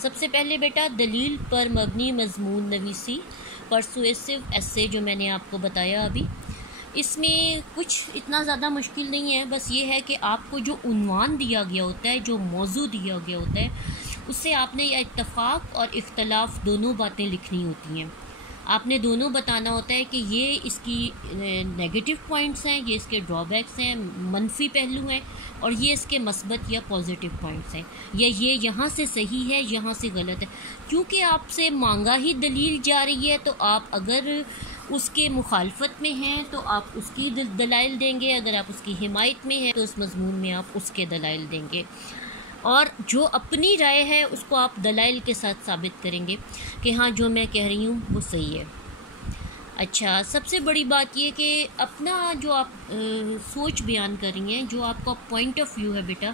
سب سے پہلے بیٹا دلیل پر مبنی مضمون نویسی پرسویسو ایسے جو میں نے آپ کو بتایا ابھی، اس میں کچھ اتنا زیادہ مشکل نہیں ہے، بس یہ ہے کہ آپ کو جو عنوان دیا گیا ہوتا ہے، جو موضوع دیا گیا ہوتا ہے، اس سے آپ نے یا اتفاق اور اختلاف دونوں باتیں لکھنی ہوتی ہیں۔ آپ نے دونوں بتانا ہوتا ہے کہ یہ اس کی نیگیٹو پوائنٹس ہیں، یہ اس کے ڈرا بیکس ہیں، منفی پہلو ہیں، اور یہ اس کے مثبت یا پازیٹیو پوائنٹس ہیں، یا یہ یہاں سے صحیح ہے، یہاں سے غلط ہے۔ کیونکہ آپ سے مانگا ہی دلیل جا رہی ہے، تو آپ اگر اس کے مخالفت میں ہیں تو آپ اس کی دلائل دیں گے، اگر آپ اس کی حمایت میں ہیں تو اس مضمون میں آپ اس کے دلائل دیں گے، اور جو اپنی رائے ہے اس کو آپ دلائل کے ساتھ ثابت کریں گے کہ ہاں جو میں کہہ رہی ہوں وہ صحیح ہے۔ اچھا، سب سے بڑی بات یہ کہ اپنا جو آپ سوچ بیان کر رہی ہیں، جو آپ کا پوائنٹ آف ویو ہے بیٹا،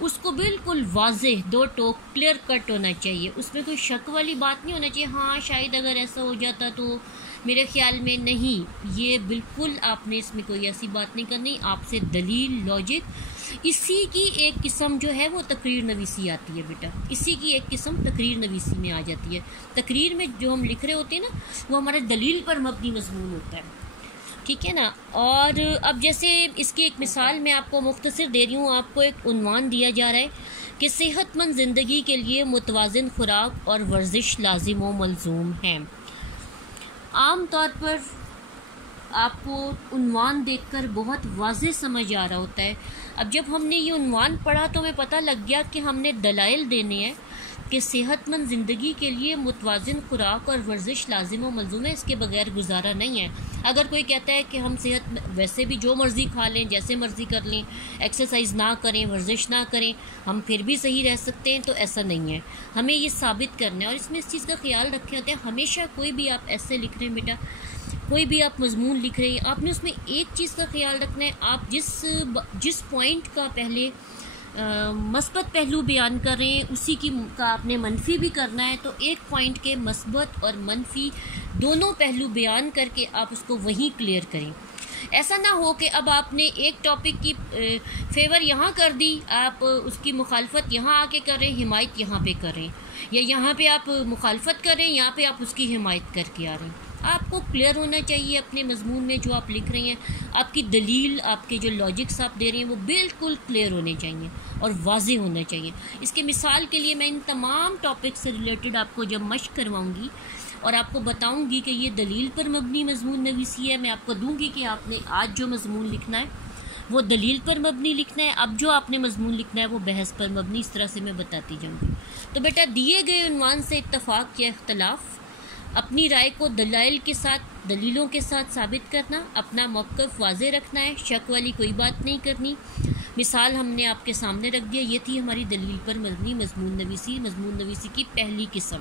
اس کو بالکل واضح دو ٹوک کلیئر کٹ ہونا چاہیے، اس میں کوئی شک والی بات نہیں ہونا چاہیے، ہاں شاید اگر ایسا ہو جاتا تو میرے خیال میں نہیں، یہ بالکل آپ نے اس میں کوئی ایسی بات نہیں کرنی۔ آپ سے دلیل، لاجک، اسی کی ایک قسم جو ہے وہ تقریر نویسی آتی ہے بیٹا، اسی کی ایک قسم تقریر نویسی میں آ جاتی ہے۔ تقریر میں جو ہم لکھ رہے ہوتے ہیں نا، وہ ہمارا دلیل پر مبنی مضمون ہوتا ہے، ٹھیک ہے نا۔ اور اب جیسے اس کی ایک مثال میں آپ کو مختصر دے رہی ہوں، آپ کو ایک عنوان دیا جا رہا ہے کہ صحت مند زندگی کے لیے متوازن خوراک اور ورزش لازم و ملزوم ہیں۔ عام طور پر آپ کو عنوان دیکھ کر بہت واضح سمجھ آ رہا ہوتا ہے۔ اب جب ہم نے یہ عنوان پڑھا تو ہمیں پتہ لگ گیا کہ ہم نے دلائل دینے ہیں کہ صحت مند زندگی کے لیے متوازن خوراک اور ورزش لازم و ملزوم ہے، اس کے بغیر گزارا نہیں ہے۔ اگر کوئی کہتا ہے کہ ہم ویسے بھی جو مرضی کھا لیں، جیسے مرضی کر لیں، ایکسرسائز نہ کریں، ورزش نہ کریں، ہم پھر بھی صحیح رہ سکتے ہیں، تو ایسا نہیں ہے۔ ہمیں یہ ثابت کرنا ہے، اور اس میں اس چیز کا خیال رکھے ہوتے ہیں، ہمیشہ کوئی بھی آپ ایسے لکھ رہے ہیں بیٹا، کوئی بھی آپ مضمون لکھ رہے ہیں، آپ نے اس میں ایک چیز کا خیال رکھنا ہے، آپ جس پوائنٹ کا پہلے مثبت پہلو بیان کر رہے ہیں، اسی کا آپ نے منفی بھی کرنا ہے، تو ایک پوائنٹ کے مثبت اور منفی دونوں پہلو بیان کر کے آپ اس کو وہیں کلیئر کریں۔ ایسا نہ ہو کہ اب آپ نے ایک ٹاپک کی فیور یہاں کر دی، آپ اس کی مخالفت یہاں آ کے کر رہے ہیں، حمایت یہاں پہ کر رہے ہیں، یا یہاں پہ آپ مخالفت کر رہے ہیں، یہاں پہ آپ اس کی حمایت کر کے آ رہے ہیں۔ آپ کو کلیئر ہونا چاہیے اپنے مضمون میں جو آپ لکھ رہے ہیں، آپ کی دلیل، آپ کے جو لاجکس آپ دے رہے ہیں وہ بالکل کلیئر ہونے چاہیے اور واضح ہونا چاہیے۔ اس کے مثال کے لیے میں ان تمام ٹاپک سے ریلیٹڈ آپ کو جب مشق کرواؤں گی اور آپ کو بتاؤں گی کہ یہ دلیل پر مبنی مضمون نویسی ہے، میں آپ کو دوں گی کہ آپ نے آج جو مضمون لکھنا ہے وہ دلیل پر مبنی لکھنا ہے، اب جو آپ نے مضمون لکھنا ہے وہ بحث پر مبنی، اس طرح سے میں بتاتی جاؤں گی۔ تو بیٹا دیے گئے عنوان سے اتفاق یا اختلاف، اپنی رائے کو دلائل کے ساتھ، دلیلوں کے ساتھ ثابت کرنا، اپنا موقف واضح رکھنا ہے، شک والی کوئی بات نہیں کرنی۔ مثال ہم نے آپ کے سامنے رکھ دیا، یہ تھی ہماری دلیل پر مبنی مضمون نویسی کی پہلی قسم۔